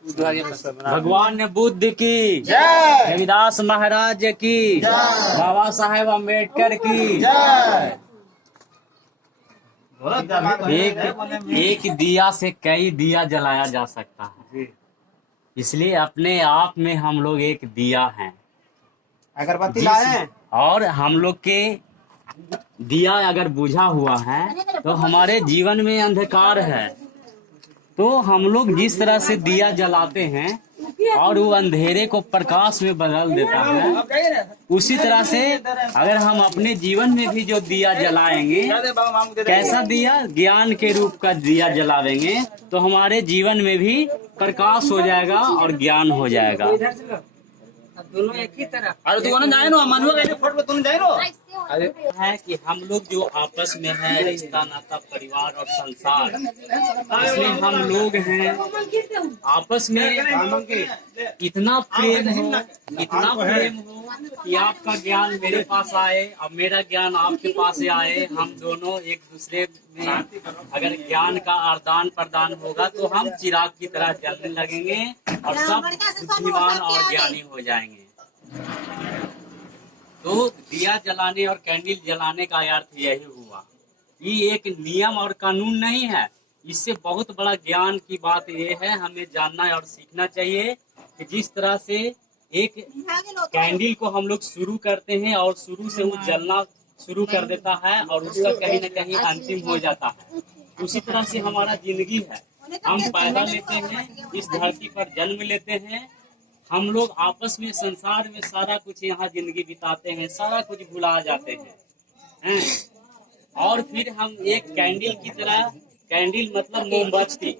भगवान बुद्ध की जय, रविदास महाराज की जय, बाबा साहेब अम्बेडकर की जय। एक दिया से कई दिया जलाया जा सकता है, इसलिए अपने आप में हम लोग एक दिया हैं। अगरबत्ती लाए और हम लोग के दिया अगर बुझा हुआ है तो हमारे जीवन में अंधकार है। तो हम लोग जिस तरह से दिया जलाते हैं और वो अंधेरे को प्रकाश में बदल देता है, उसी तरह से अगर हम अपने जीवन में भी जो दिया जलाएंगे, कैसा दिया, ज्ञान के रूप का दिया जलावेंगे, तो हमारे जीवन में भी प्रकाश हो जाएगा और ज्ञान हो जाएगा। दोनों एक ही तरह। अरे तू जाए नो मनुआ कैसे फोट में तुम जाए नो है कि हम लोग जो आपस में है, रिश्ता नाता परिवार और संसार, इसमें हम लोग हैं आपस में इतना प्रेम हो कि आपका ज्ञान मेरे पास आए और मेरा ज्ञान आपके पास आए। हम दोनों एक दूसरे में अगर ज्ञान का आदान प्रदान होगा तो हम चिराग की तरह जलने लगेंगे और सब बुद्धिमान और ज्ञानी हो जाएंगे। तो दिया जलाने और कैंडल जलाने का अर्थ यही हुआ। ये एक नियम और कानून नहीं है, इससे बहुत बड़ा ज्ञान की बात ये है, हमें जानना और सीखना चाहिए कि जिस तरह से एक कैंडल को हम लोग शुरू करते हैं और शुरू से वो जलना शुरू कर देता है और उसका कहीं न कहीं अंतिम हो जाता है, उसी तरह से हमारा जिंदगी है। हम पैदा लेते हैं, इस धरती पर जन्म लेते हैं, हम लोग आपस में संसार में सारा कुछ यहाँ जिंदगी बिताते हैं, सारा कुछ भुला जाते हैं और फिर हम एक कैंडल की तरह, कैंडल मतलब मोमबत्ती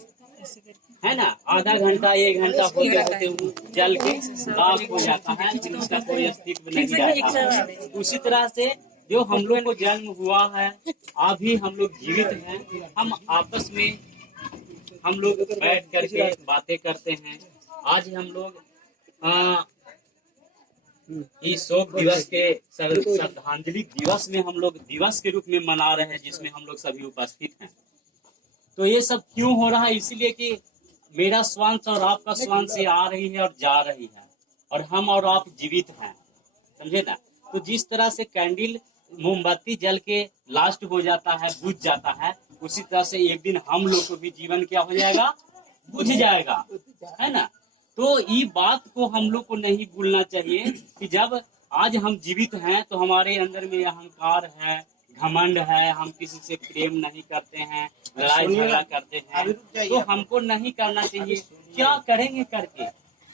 है ना, आधा घंटा 1 घंटा होते होते वो जल के राख हो जाता है, फिर उसका कोई अस्तित्व नहीं रहता। उसी तरह से जो हम लोग को जन्म हुआ है, अभी हम लोग जीवित हैं, हम आपस में हम लोग बैठ करके बातें करते हैं। आज हम लोग इस शोक दिवस के श्रद्धांजलि दिवस में हम लोग दिवस के रूप में मना रहे हैं, जिसमें हम लोग सभी उपस्थित हैं। तो ये सब क्यों हो रहा है? इसलिए कि मेरा श्वास और आपका श्वास से आ रही है और जा रही है और हम और आप जीवित हैं, समझे ना। तो जिस तरह से कैंडल मोमबत्ती जल के लास्ट हो जाता है, बुझ जाता है, उसी तरह से एक दिन हम लोग को भी जीवन क्या हो जाएगा, बुझ जाएगा, है ना। तो ये बात को हम लोग को नहीं भूलना चाहिए कि जब आज हम जीवित हैं तो हमारे अंदर में अहंकार है, घमंड है, हम किसी से प्रेम नहीं करते हैं, लड़ाई झगड़ा करते हैं, तो हमको नहीं करना चाहिए। क्या करेंगे करके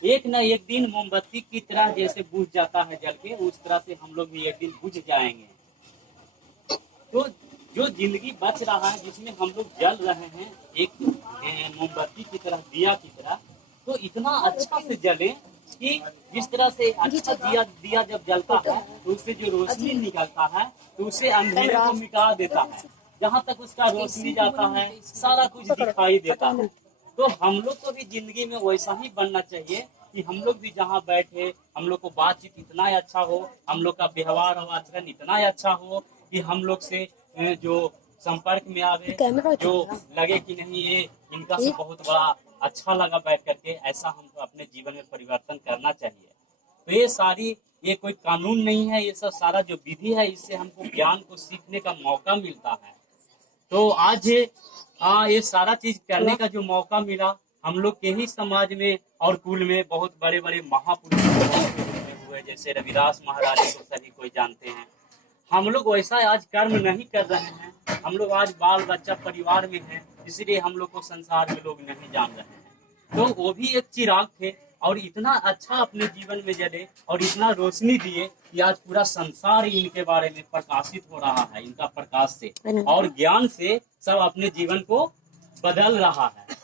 एक न एक दिन मोमबत्ती की तरह जैसे बुझ जाता है जल के, उस तरह से हम लोग भी एक दिन बुझ जाएंगे। तो जो जिंदगी बच रहा है, जिसमें हम लोग जल रहे हैं एक मोमबत्ती की तरह, दिया की तरह, तो इतना अच्छा से जले कि जिस तरह से अच्छा दिया जब जलता है तो उससे जो रोशनी निकलता है तो उससे अंधेरे को मिटा देता है। जहाँ तक उसका रोशनी जाता है सारा कुछ दिखाई देता है। तो हम लोग को भी जिंदगी में वैसा ही बनना चाहिए कि हम लोग भी जहाँ बैठे, हम लोग को बातचीत इतना अच्छा हो, हम लोग का व्यवहार और आचरण इतना अच्छा हो कि हम लोग से जो संपर्क में आवे, जो लगे कि नहीं ये इनका से बहुत बड़ा अच्छा लगा बैठ करके, ऐसा हमको अपने जीवन में परिवर्तन करना चाहिए। तो ये कोई कानून नहीं है, ये सब सारा जो विधि है, इससे हमको ज्ञान को सीखने का मौका मिलता है। तो आज ये सारा चीज करने का जो मौका मिला, हम लोग के ही समाज में और कुल में बहुत बड़े बड़े महापुरुष हुए, जैसे रविदास महाराज को सभी कोई जानते हैं। हम लोग वैसा आज कर्म नहीं कर रहे हैं, हम लोग आज बाल बच्चा परिवार में हैं, इसलिए हम लोग को संसार में लोग नहीं जान रहे हैं। तो वो भी एक चिराग थे और इतना अच्छा अपने जीवन में जले और इतना रोशनी दिए कि आज पूरा संसार इनके बारे में प्रकाशित हो रहा है, इनका प्रकाश से और ज्ञान से सब अपने जीवन को बदल रहा है।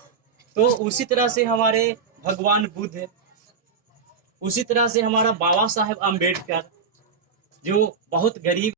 तो उसी तरह से हमारे भगवान बुद्ध, उसी तरह से हमारा बाबा साहेब अम्बेडकर, जो बहुत गरीब